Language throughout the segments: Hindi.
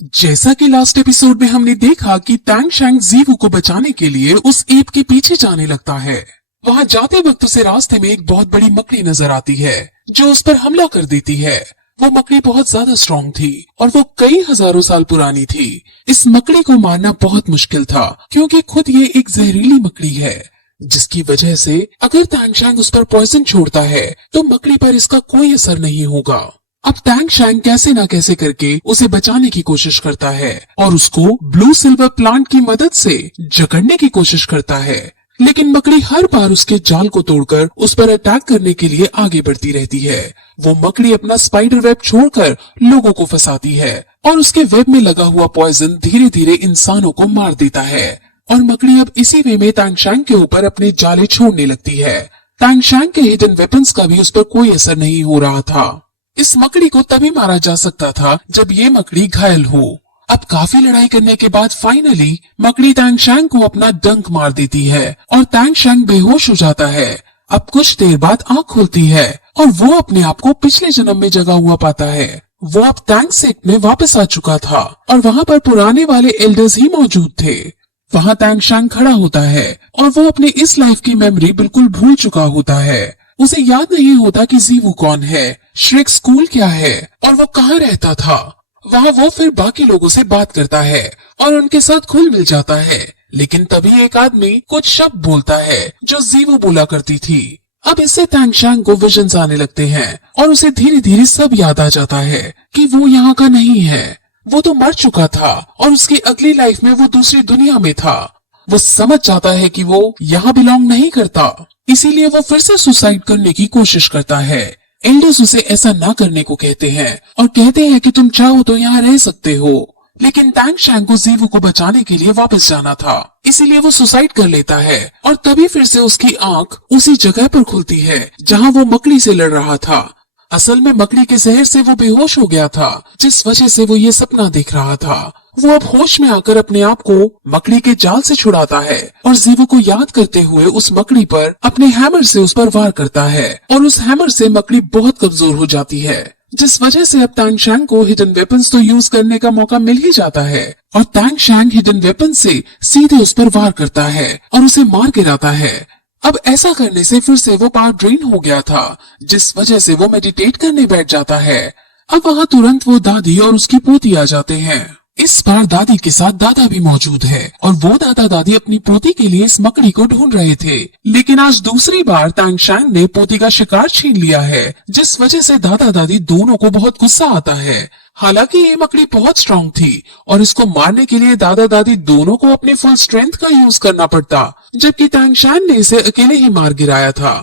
जैसा कि लास्ट एपिसोड में हमने देखा कि टैंग शैंग जीवू को बचाने के लिए उस एप के पीछे जाने लगता है। वहां जाते वक्त उसे रास्ते में एक बहुत बड़ी मकड़ी नजर आती है जो उस पर हमला कर देती है। वो मकड़ी बहुत ज्यादा स्ट्रांग थी और वो कई हजारों साल पुरानी थी। इस मकड़ी को मारना बहुत मुश्किल था क्योंकि खुद ये एक जहरीली मकड़ी है, जिसकी वजह से अगर टैंग शैंग उस पर पॉइजन छोड़ता है तो मकड़ी पर इसका कोई असर नहीं होगा। अब टैंग शैंग कैसे ना कैसे करके उसे बचाने की कोशिश करता है और उसको ब्लू सिल्वर प्लांट की मदद से जकड़ने की कोशिश करता है, लेकिन मकड़ी हर बार उसके जाल को तोड़कर उस पर अटैक करने के लिए आगे बढ़ती रहती है। वो मकड़ी अपना स्पाइडर वेब छोड़कर लोगों को फंसाती है और उसके वेब में लगा हुआ पॉइजन धीरे धीरे इंसानों को मार देता है और मकड़ी अब इसी वे में टैंग शैंग के ऊपर अपने जाले छोड़ने लगती है। टैंग शैंग के हिडन वेपन्स का भी उस पर कोई असर नहीं हो रहा था। इस मकड़ी को तभी मारा जा सकता था जब ये मकड़ी घायल हो। अब काफी लड़ाई करने के बाद फाइनली मकड़ी टैंग शैंग को अपना डंक मार देती है और टैंग शैंग बेहोश हो जाता है। अब कुछ देर बाद आंख खुलती है और वो अपने आप को पिछले जन्म में जगा हुआ पाता है। वो अब टैंग सेक में वापस आ चुका था और वहाँ पर पुराने वाले एल्डर्स ही मौजूद थे। वहाँ टैंग शैंग खड़ा होता है और वो अपने इस लाइफ की मेमोरी बिल्कुल भूल चुका होता है। उसे याद नहीं होता कि जीवू कौन है, श्रेक स्कूल क्या है और वो कहाँ रहता था। वहाँ वो फिर बाकी लोगों से बात करता है और उनके साथ घुल मिल जाता है, लेकिन तभी एक आदमी कुछ शब्द बोलता है जो जीवू बोला करती थी। अब इससे टैंग शैंग को विजन्स आने लगते हैं और उसे धीरे धीरे सब याद आ जाता है कि वो यहाँ का नहीं है। वो तो मर चुका था और उसकी अगली लाइफ में वो दूसरी दुनिया में था। वो समझ जाता है कि वो यहाँ बिलोंग नहीं करता, इसीलिए वो फिर से सुसाइड करने की कोशिश करता है। एल्डर्स उसे ऐसा ना करने को कहते हैं और कहते हैं कि तुम चाहो तो यहाँ रह सकते हो, लेकिन टैंग शैंग को जीवू को बचाने के लिए वापस जाना था, इसीलिए वो सुसाइड कर लेता है और तभी फिर से उसकी आंख उसी जगह पर खुलती है जहाँ वो मकड़ी से लड़ रहा था। असल में मकड़ी के जहर से वो बेहोश हो गया था, जिस वजह से वो ये सपना देख रहा था। वो अब होश में आकर अपने आप को मकड़ी के जाल से छुड़ाता है और जीवू को याद करते हुए उस मकड़ी पर अपने हैमर से उस पर वार करता है और उस हैमर से मकड़ी बहुत कमजोर हो जाती है, जिस वजह से अब टैंग शैंग को हिडन वेपन्स तो यूज करने का मौका मिल ही जाता है और टैंग शैंग हिडन वेपन से सीधे उस पर वार करता है और उसे मार गिराता है। अब ऐसा करने से फिर से वो पावर ड्रेन हो गया था, जिस वजह से वो मेडिटेट करने बैठ जाता है। अब वहाँ तुरंत वो दादी और उसकी पोती आ जाते हैं। इस बार दादी के साथ दादा भी मौजूद है और वो दादा दादी अपनी पोती के लिए इस मकड़ी को ढूंढ रहे थे, लेकिन आज दूसरी बार टैंग शैंग ने पोती का शिकार छीन लिया है, जिस वजह से दादा दादी दोनों को बहुत गुस्सा आता है। हालांकि ये मकड़ी बहुत स्ट्रांग थी और इसको मारने के लिए दादा दादी दोनों को अपनी फुल स्ट्रेंथ का यूज करना पड़ता, जबकि टैंग शैंग ने इसे अकेले ही मार गिराया था।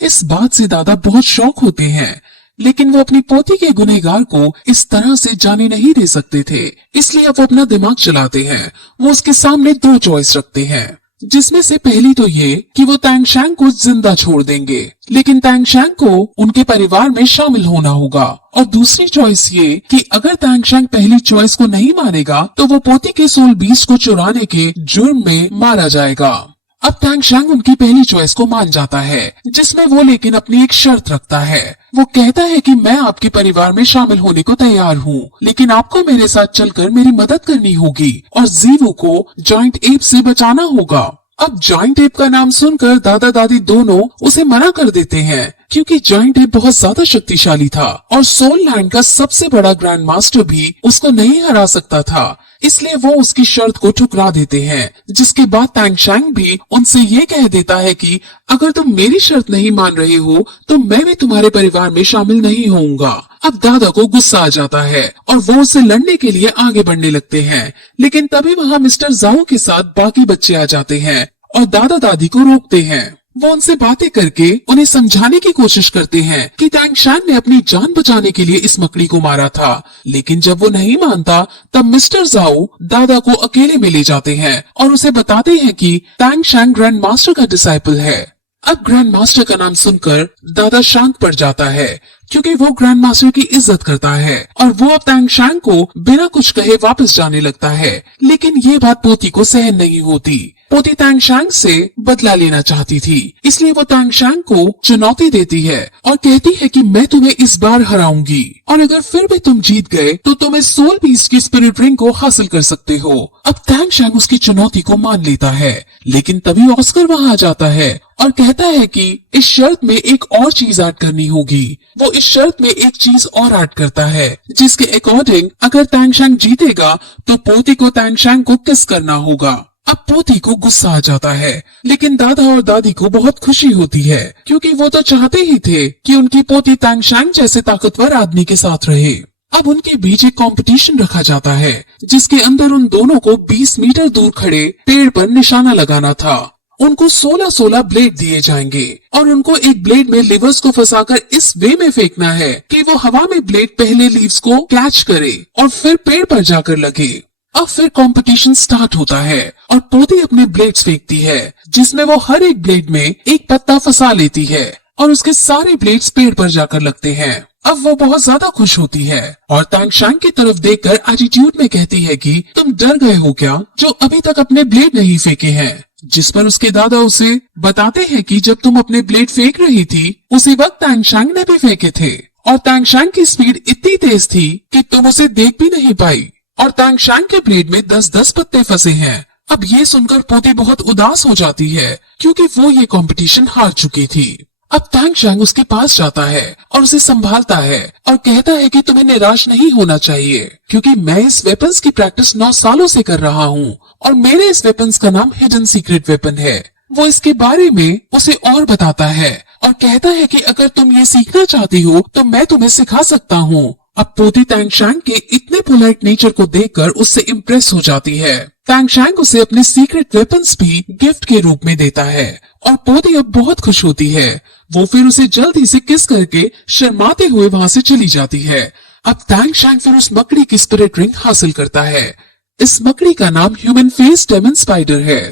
इस बात से दादा बहुत शौक होते हैं, लेकिन वो अपनी पोती के गुनहगार को इस तरह से जाने नहीं दे सकते थे, इसलिए वो अपना दिमाग चलाते हैं। वो उसके सामने दो चॉइस रखते हैं, जिसमें से पहली तो ये कि वो टैंग शैंग को जिंदा छोड़ देंगे, लेकिन टैंग शैंग को उनके परिवार में शामिल होना होगा, और दूसरी चॉइस ये कि अगर टैंग शैंग पहली चॉइस को नहीं मानेगा तो वो पोती के सोल बीस्ट को चुराने के जुर्म में मारा जाएगा। अब टैंग शैंग उनकी पहली चॉइस को मान जाता है, जिसमें वो लेकिन अपनी एक शर्त रखता है। वो कहता है कि मैं आपके परिवार में शामिल होने को तैयार हूँ, लेकिन आपको मेरे साथ चलकर मेरी मदद करनी होगी और जीवू को जॉइंट एप से बचाना होगा। अब जॉइंट एप का नाम सुनकर दादा दादी दोनों उसे मना कर देते हैं, क्योंकि जॉइंट एप बहुत ज्यादा शक्तिशाली था और सोल लैंड का सबसे बड़ा ग्रैंड मास्टर भी उसको नहीं हरा सकता था, इसलिए वो उसकी शर्त को ठुकरा देते हैं। जिसके बाद टैंग शैंग भी उनसे ये कह देता है कि अगर तुम मेरी शर्त नहीं मान रहे हो तो मैं भी तुम्हारे परिवार में शामिल नहीं होऊंगा। अब दादा को गुस्सा आ जाता है और वो उससे लड़ने के लिए आगे बढ़ने लगते हैं, लेकिन तभी वहाँ मिस्टर जाओ के साथ बाकी बच्चे आ जाते हैं और दादा दादी को रोकते हैं। वो उनसे बातें करके उन्हें समझाने की कोशिश करते हैं कि टैंग शैंग ने अपनी जान बचाने के लिए इस मकड़ी को मारा था, लेकिन जब वो नहीं मानता तब मिस्टर जाओ दादा को अकेले में ले जाते हैं और उसे बताते हैं कि टैंग शैंग ग्रैंड मास्टर का डिसाइपल है। अब ग्रैंड मास्टर का नाम सुनकर दादा शांत पड़ जाता है, क्योंकि वो ग्रैंड मास्टर की इज्जत करता है और वो अब टैंग शैंग को बिना कुछ कहे वापस जाने लगता है, लेकिन ये बात पोती को सहन नहीं होती। पोती तैंगशैंग से बदला लेना चाहती थी, इसलिए वो तैंगशैंग को चुनौती देती है और कहती है कि मैं तुम्हें इस बार हराऊंगी और अगर फिर भी तुम जीत गए तो तुम इस सोल बीस्ट की स्पिरिट रिंग को हासिल कर सकते हो। अब तैंगशैंग उसकी चुनौती को मान लेता है, लेकिन तभी ऑस्कर वहाँ आ जाता है और कहता है कि इस शर्त में एक और चीज ऐड करनी होगी। वो इस शर्त में एक चीज और ऐड करता है, जिसके अकॉर्डिंग अगर तैंगशैंग जीतेगा तो पोती को तैंगशैंग को किस करना होगा। अब पोती को गुस्सा आ जाता है, लेकिन दादा और दादी को बहुत खुशी होती है क्योंकि वो तो चाहते ही थे कि उनकी पोती तैंगशैंग जैसे ताकतवर आदमी के साथ रहे। अब उनके बीच एक कंपटीशन रखा जाता है, जिसके अंदर उन दोनों को 20 मीटर दूर खड़े पेड़ पर निशाना लगाना था। उनको 16-16 ब्लेड दिए जाएंगे और उनको एक ब्लेड में लिवर्स को फंसाकर इस वे में फेंकना है कि वो हवा में ब्लेड पहले लीव्स को कैच करे और फिर पेड़ पर जाकर लगे। अब फिर कंपटीशन स्टार्ट होता है और पोती अपने ब्लेड्स फेंकती है, जिसमें वो हर एक ब्लेड में एक पत्ता फंसा लेती है और उसके सारे ब्लेड्स पेड़ पर जाकर लगते हैं। अब वो बहुत ज्यादा खुश होती है और तैंगशैंग की तरफ देखकर एटीट्यूड में कहती है कि तुम डर गए हो क्या, जो अभी तक अपने ब्लेड नहीं फेंके हैं। जिस पर उसके दादा उसे बताते हैं कि जब तुम अपने ब्लेड फेंक रही थी उसी वक्त तैंगशैंग ने भी फेंके थे और तैंगशैंग की स्पीड इतनी तेज थी कि तुम उसे देख भी नहीं पाई और तैंगशैंग के ब्लेड में 10-10 पत्ते फंसे हैं। अब ये सुनकर पोती बहुत उदास हो जाती है क्योंकि वो ये कंपटीशन हार चुकी थी। अब तैंगशैंग उसके पास जाता है और उसे संभालता है और कहता है कि तुम्हें निराश नहीं होना चाहिए क्योंकि मैं इस वेपन्स की प्रैक्टिस 9 सालों से कर रहा हूँ और मेरे इस वेपन्स का नाम हिडन सीक्रेट वेपन है। वो इसके बारे में उसे और बताता है और कहता है कि अगर तुम ये सीखना चाहती हो तो मैं तुम्हें सिखा सकता हूँ। अब पोती तैंगशैंग के इतने पोलाइट नेचर को देखकर उससे इम्प्रेस हो जाती है। तैंगशैंग उसे अपने सीक्रेट वेपन्स भी गिफ्ट के रूप में देता है और पोती अब बहुत खुश होती है। वो फिर उसे जल्दी से किस करके शर्माते हुए वहाँ से चली जाती है। अब तैंगशैंग फिर उस मकड़ी की स्पिरिट रिंग हासिल करता है। इस मकड़ी का नाम ह्यूमन फेस डेमन स्पाइडर है।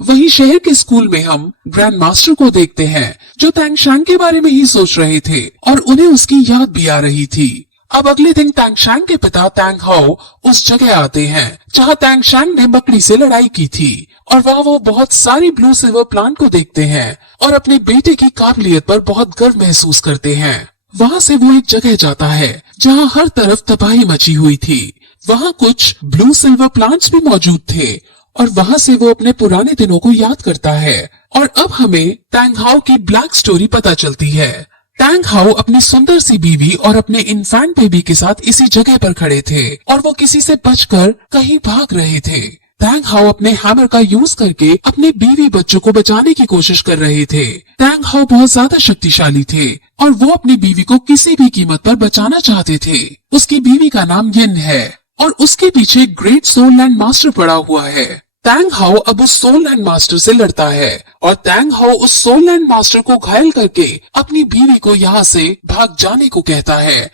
वहीं शहर के स्कूल में हम ग्रैंड मास्टर को देखते हैं जो तैंगशैंग के बारे में ही सोच रहे थे और उन्हें उसकी याद भी आ रही थी। अब अगले दिन तैंगशैंग के पिता तैंग हाओ उस जगह आते हैं जहाँ तैंगशैंग ने मकड़ी से लड़ाई की थी और वहाँ वो बहुत सारी ब्लू सिल्वर प्लांट को देखते हैं और अपने बेटे की काबिलियत पर बहुत गर्व महसूस करते हैं। वहाँ से वो एक जगह जाता है जहाँ हर तरफ तबाही मची हुई थी। वहाँ कुछ ब्लू सिल्वर प्लांट्स भी मौजूद थे और वहाँ से वो अपने पुराने दिनों को याद करता है और अब हमें तैंग हाओ की ब्लैक स्टोरी पता चलती है। तैंग हाओ अपनी सुंदर सी बीवी और अपने इन्फेंट बेबी के साथ इसी जगह पर खड़े थे और वो किसी से बचकर कहीं भाग रहे थे। तैंग हाओ अपने हैमर का यूज करके अपने बीवी बच्चों को बचाने की कोशिश कर रहे थे। तैंग हाओ बहुत ज्यादा शक्तिशाली थे और वो अपनी बीवी को किसी भी कीमत पर बचाना चाहते थे। उसकी बीवी का नाम यिन है और उसके पीछे ग्रेट सोल लैंड मास्टर पड़ा हुआ है। तैंग हाओ अब उस सोल लैंड मास्टर से लड़ता है और तैंग हाओ उस सोल लैंड मास्टर को घायल करके अपनी बीवी को यहाँ से भाग जाने को कहता है,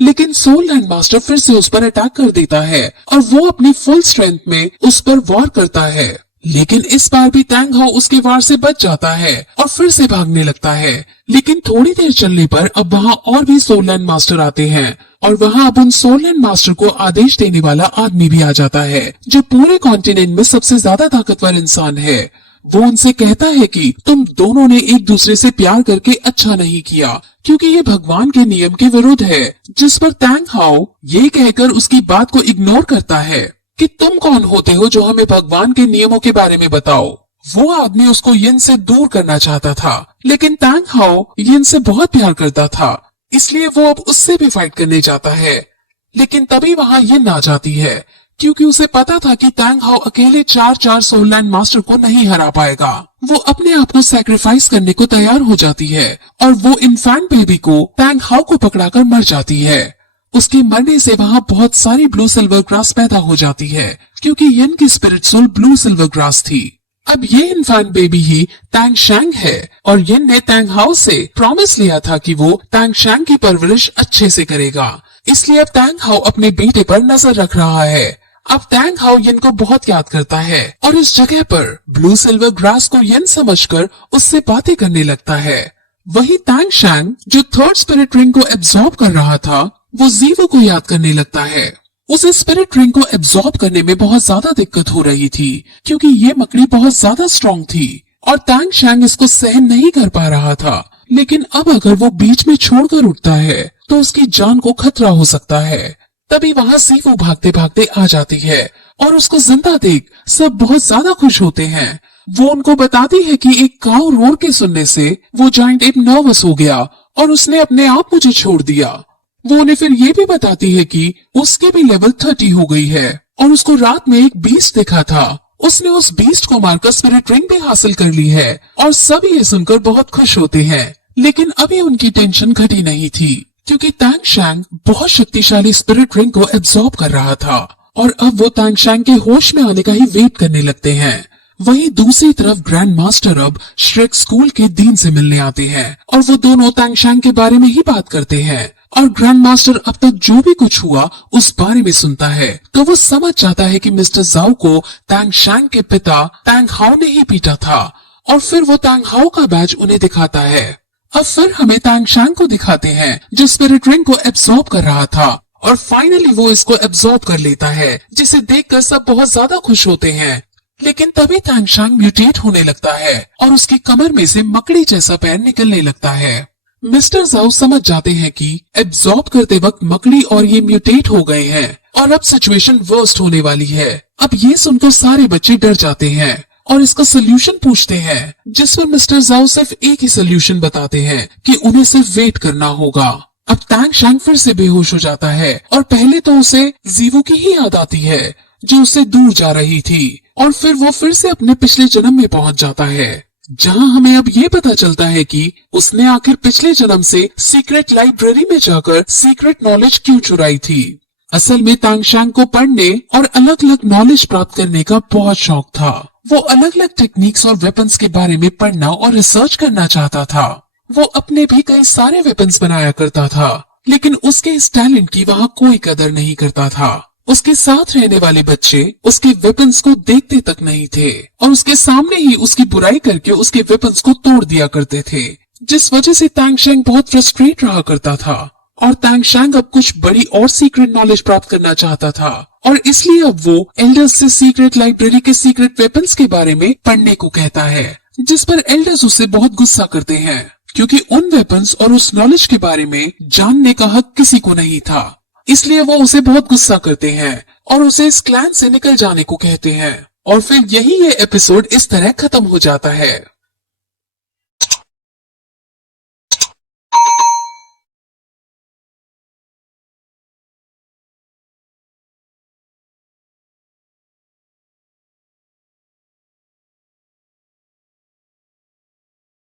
लेकिन सोल लैंड मास्टर फिर से उस पर अटैक कर देता है और वो अपनी फुल स्ट्रेंथ में उस पर वार करता है। लेकिन इस बार भी तैंग हाओ उसके वार से बच जाता है और फिर से भागने लगता है। लेकिन थोड़ी देर चलने पर अब वहाँ और भी सोल लैंड मास्टर आते हैं और वहाँ अब उन सोल लैंड मास्टर को आदेश देने वाला आदमी भी आ जाता है जो पूरे कॉन्टिनेंट में सबसे ज्यादा ताकतवर इंसान है। वो उनसे कहता है कि तुम दोनों ने एक दूसरे से प्यार करके अच्छा नहीं किया क्योंकि ये भगवान के नियम के विरुद्ध है। जिस पर तैंग हाओ ये कहकर उसकी बात को इग्नोर करता है कि तुम कौन होते हो जो हमें भगवान के नियमों के बारे में बताओ। वो आदमी उसको यिन से दूर करना चाहता था, लेकिन तैंग हाओ यिन से बहुत प्यार करता था, इसलिए वो अब उससे भी फाइट करने जाता है। लेकिन तभी वहाँ यिन आ जाती है क्योंकि उसे पता था कि तैंग हाओ अकेले 4 सोल लैंड मास्टर को नहीं हरा पाएगा। वो अपने आप को सैक्रिफाइस करने को तैयार हो जाती है और वो इन्फेंट बेबी को तैंग हाओ को पकड़ाकर मर जाती है। उसके मरने से वहाँ बहुत सारी ब्लू सिल्वर ग्रास पैदा हो जाती है क्योंकि यिन की spirit soul blue silver grass थी। अब ये इन्फेंट बेबी ही तैंगशैंग है और यिन ने तैंग हाओ से प्रॉमिस लिया था कि वो तैंगशैंग की परवरिश अच्छे से करेगा। इसलिए अब तैंग हाओ अपने बेटे पर नजर रख रहा है। अब तैंग हाओ यिन को बहुत याद करता है और इस जगह पर ब्लू सिल्वर ग्रास को यिन समझकर उससे बातें करने लगता है। वही तैंगशैंग जो थर्ड स्पिरिट रिंग को एब्जॉर्ब कर रहा था वो जीवो को याद करने लगता है। उसे स्पिरिट रिंग को एब्जॉर्ब करने में बहुत ज्यादा दिक्कत हो रही थी क्योंकि ये मकड़ी बहुत ज्यादा स्ट्रॉन्ग थी और तांग शैंग इसको सहन नहीं कर पा रहा था। लेकिन अब अगर वो बीच में छोड़कर उठता है तो उसकी जान को खतरा हो सकता है। तभी वहाँ सीवू भागते भागते आ जाती है और उसको जिंदा देख सब बहुत ज्यादा खुश होते हैं। वो उनको बताती है कि एक काऊ रोर के सुनने से वो जायंट एप नर्वस हो गया और उसने अपने आप मुझे छोड़ दिया। वो उन्हें फिर ये भी बताती है कि उसके भी लेवल 30 हो गई है और उसको रात में एक बीस्ट दिखा था। उसने उस बीस्ट को मारकर स्पिरिट रिंग भी हासिल कर ली है और सभी ये सुनकर बहुत खुश होते हैं। लेकिन अभी उनकी टेंशन घटी नहीं थी क्योंकि तांग शैंग बहुत शक्तिशाली स्पिरिट रिंग को एब्जॉर्ब कर रहा था और अब वो तांग शैंग के होश में आने का ही वेट करने लगते हैं। वहीं दूसरी तरफ ग्रैंड मास्टर अब श्रेक स्कूल के डीन से मिलने आते हैं और वो दोनों तांग शैंग के बारे में ही बात करते हैं और ग्रैंड मास्टर अब तक जो भी कुछ हुआ उस बारे में सुनता है तो वो समझ जाता है कि मिस्टर जाओ को तांग शैंग के पिता तांग हाओ ने ही पीटा था और फिर वो तांग हाओ का बैज उन्हें दिखाता है। अब फिर हमें तांग शैंग को दिखाते हैं जो स्पिरिट रिंग को एब्जॉर्ब कर रहा था और फाइनली वो इसको एब्जॉर्ब कर लेता है जिसे देखकर सब बहुत ज्यादा खुश होते हैं। लेकिन तभी तांग शैंग म्यूटेट होने लगता है और उसकी कमर में से मकड़ी जैसा पैर निकलने लगता है। मिस्टर जाओ समझ जाते हैं कि एब्जॉर्ब करते वक्त मकड़ी और ये म्यूटेट हो गए हैं और अब सिचुएशन वर्स्ट होने वाली है। अब ये सुनकर सारे बच्चे डर जाते हैं और इसका सोल्यूशन पूछते हैं जिस पर मिस्टर जाओ सिर्फ एक ही सोल्यूशन बताते हैं कि उन्हें सिर्फ वेट करना होगा। अब तांग शैंग फिर से बेहोश हो जाता है और पहले तो उसे जीवू की ही याद आती है जो उससे दूर जा रही थी और फिर वो फिर से अपने पिछले जन्म में पहुंच जाता है जहां हमें अब ये पता चलता है कि उसने आखिर पिछले जन्म से सीक्रेट लाइब्रेरी में जाकर सीक्रेट नॉलेज क्यों चुराई थी। असल में तांग शैंग को पढ़ने और अलग अलग नॉलेज प्राप्त करने का बहुत शौक था। वो अलग अलग टेक्निक्स और वेपन्स के बारे में पढ़ना और रिसर्च करना चाहता था। वो अपने भी कई सारे वेपन्स बनाया करता था लेकिन उसके इस टैलेंट की वहाँ कोई कदर नहीं करता था। उसके साथ रहने वाले बच्चे उसके वेपन्स को देखते तक नहीं थे और उसके सामने ही उसकी बुराई करके उसके वेपन्स को तोड़ दिया करते थे जिस वजह से तांग शैंग बहुत फ्रस्ट्रेट रहा करता था और तांग शैंग अब कुछ बड़ी और सीक्रेट नॉलेज प्राप्त करना चाहता था और इसलिए अब वो एल्डर्स से सीक्रेट लाइब्रेरी के सीक्रेट वेपन्स के बारे में पढ़ने को कहता है जिस पर एल्डर्स उससे बहुत गुस्सा करते हैं क्योंकि उन वेपन्स और उस नॉलेज के बारे में जानने का हक किसी को नहीं था। इसलिए वो उसे बहुत गुस्सा करते हैं और उसे इस क्लैन से निकल जाने को कहते हैं और फिर यही ये एपिसोड इस तरह खत्म हो जाता है।